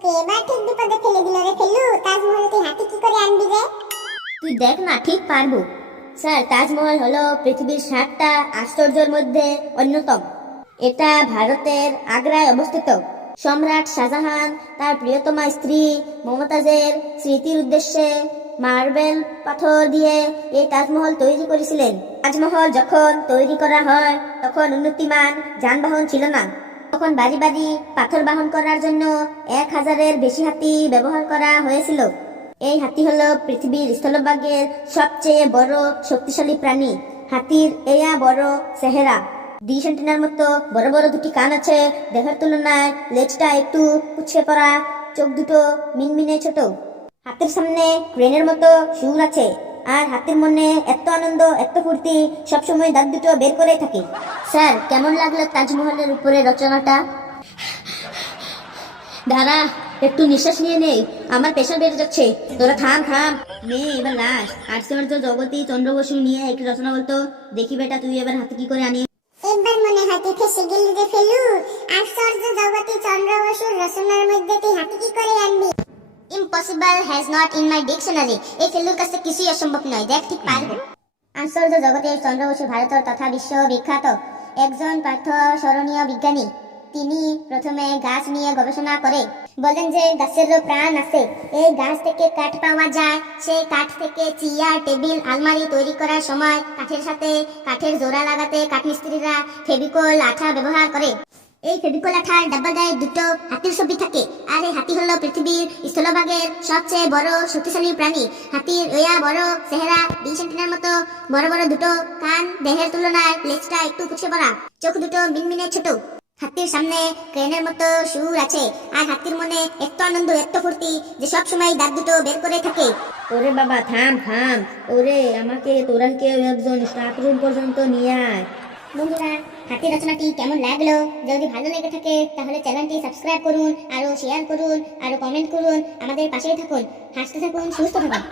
তোকে এবার ঠিক বিপদে ফেলে দিল রে ফেলু। তাজমহল তুই হাতে কি করে আনবি রে? তুই দেখ না, ঠিক পারবো। স্যার, তাজমহল হলো পৃথিবীর 7টা আশ্চর্যের মধ্যে অন্যতম। এটা ভারতের আগ্রায় অবস্থিত। সম্রাট শাহজাহান তার প্রিয়তমা স্ত্রী মমতাজের স্মৃতির উদ্দেশ্যে মার্বেল পাথর দিয়ে এই তাজমহল তৈরি করেছিলেন। তাজমহল যখন তৈরি করা হয় তখন উন্নতিমান যানবাহন ছিল না। তখন বাড়ি বাড়ি পাথর বহন করার জন্য 1000-এর বেশি হাতি ব্যবহার করা হয়েছিল। এই হাতি হলো পৃথিবীর স্থলভাগের সবচেয়ে বড় শক্তিশালী প্রাণী। হাতির এয়া বড় চেহারা, 2 সেন্টিমিটার মতো বড় বড় দুটি কান আছে। দেহের তুলনায় লেজটা একটু কুচকে পড়া, চোখ দুটো মিনমিনে ছোট। হাতের সামনে ক্রেনের মতো সুর আছে। আর হাতির মনে এত আনন্দ, এত ফুর্তি, সবসময় দাঁত দুটো বের করে থাকে। স্যার, কেমন লাগলো তাজমহলের উপরে রচনাটা? দাঁড়া, একটু নিঃশ্বাস নিয়ে নেই, আমার প্রেশার বেড়ে যাচ্ছে। তোরা থাম থাম। নে এবার লাশ আশ্চর্য জগতী চন্দ্র বসু নিয়ে একটু রচনা বলতো দেখি। বেটা, তুই এবার হাতে কি করে আনি? এবার মনে হয় তুই ফেসে গেলি রে ফেলু। আশ্চর্য জগতী চন্দ্র বসুর রচনার মধ্যে তুই হাতে কি করে আনবি? Impossible has not in my dictionary. এই ফেলুর কাছে কিছুই অসম্ভব নয়। দেখ, ঠিক পারবো। আশ্চর্য জগতের চন্দ্র বসু ভারতের তথা বিশ্ব বিখ্যাত একজন পার্থ স্মরণীয় বিজ্ঞানী। তিনি প্রথমে গাছ নিয়ে গবেষণা করে বলেন যে গাছেরও প্রাণ আছে। এই গাছ থেকে কাঠ পাওয়া যায়। সেই কাঠ থেকে চেয়ার, টেবিল, আলমারি তৈরি করার সময় কাঠের সাথে কাঠের জোড়া লাগাতে কাঠমিস্ত্রিরা ফেভিকল আঠা ব্যবহার করে। এই ফেভিকল আঠার ডাব্বা গায়ে দুটো হাতির ছবি থাকে। আর এই হাতি হলো পৃথিবীর স্থলভাগের সবচেয়ে বড় শক্তিশালী প্রাণী। হাতির এয়া বড় চেহারা, 2 সেন্টিমিটার মতো বড় বড় দুটো কান, দেহের তুলনায় লেজটা একটু কুচকে পড়া, চোখ দুটো মিনমিনে ছোট। হাতির সামনে ক্রেনের মতো সুর আছে। আর হাতির মনে এত আনন্দ, এত ফুর্তি যে সব সময় দাঁত দুটো বের করে থাকে। ওরে বাবা, থাম থাম। ওরে, আমাকে তোরা কেউ একজন স্টাফ রুম পর্যন্ত নিয়ে আয়। বন্ধুরা, হাতির রচনাটি কেমন লাগলো? যদি ভালো লেগে থাকে তাহলে চ্যানেলটি সাবস্ক্রাইব করুন, আরো শেয়ার করুন, আরো কমেন্ট করুন। আমাদের পাশেই থাকুন। হাসতে থাকুন, সুস্থ থাকুন।